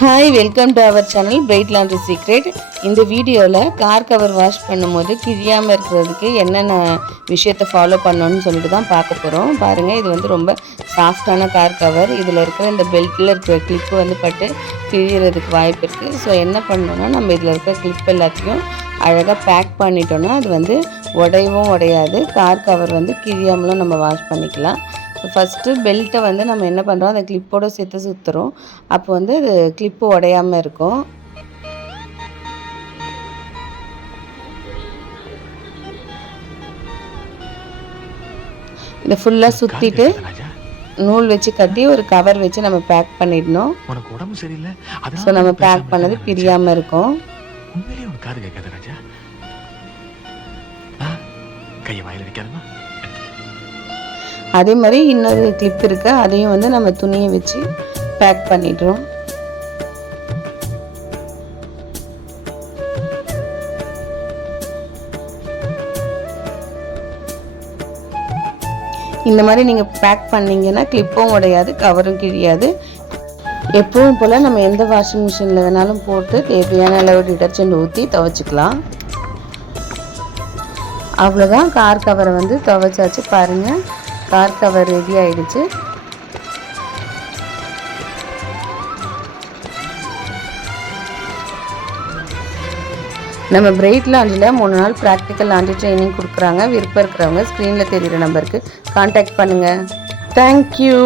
Hi, welcome to our channel bright laundry secret. இந்த வீடியோவில் car cover wash பண்ணும்போது கிழியாமல் இருக்கிறதுக்கு என்னென்ன விஷயத்தை ஃபாலோ பண்ணணும்னு சொல்லிட்டு தான் பார்க்க போகிறோம். பாருங்கள், இது வந்து ரொம்ப சாஃப்டான கார் கவர். இதில் இருக்கிற இந்த பெல்ட்டில் இருக்கிற கிளிப்பு வந்து பட்டு கிழியறதுக்கு வாய்ப்பு இருக்குது. ஸோ என்ன பண்ணணும்னா, நம்ம இதில் இருக்கிற கிளிப் எல்லாத்தையும் அழகாக பேக் பண்ணிட்டோன்னா அது வந்து உடையவும் உடையாது. கார் கவர் வந்து கிழியாமலும் நம்ம வாஷ் பண்ணிக்கலாம். ஃபஸ்ட்டு பெல்ட்டை வந்து நம்ம என்ன பண்ணுறோம், அந்த கிளிப்போடு சேர்த்து சுற்றுறோம். அப்போ வந்து அது கிளிப்பு உடையாமல் இருக்கும். இதை ஃபுல்லாக சுற்றிட்டு நூல் வச்சு கட்டி ஒரு கவர் வச்சு நம்ம பேக் பண்ணிடணும். ஸோ நம்ம பேக் பண்ணது பிரியாமல் இருக்கும். அதே மாதிரி இன்னொரு கிளிப் இருக்கு, அதையும் வந்து நம்ம துணியை வச்சு பேக் பண்ணிடுறோம். இந்த மாதிரி நீங்கள் பேக் பண்ணிங்கன்னா கிளிப்பும் உடையாது, கவரும் கிழியாது. எப்பவும் போல் நம்ம எந்த வாஷிங் மிஷினில் வேணாலும் போட்டு தேவையான அளவு டிடர்ஜென்ட் ஊற்றி துவைச்சிக்கலாம். அவ்வளோதான், கார் கவரை வந்து துவைச்சாச்சு. பாருங்கள், கார் கவர் ரெடி ஆயிடுச்சு. நம்ம பிரைட் லாண்ட்ரியில் 3 நாள் ப்ராக்டிக்கல் லாண்ட்ரி ட்ரைனிங் கொடுக்குறாங்க. விருப்பம் இருக்கிறவங்க ஸ்க்ரீனில் தெரிகிற நம்பருக்கு கான்டாக்ட் பண்ணுங்கள். தேங்க்யூ.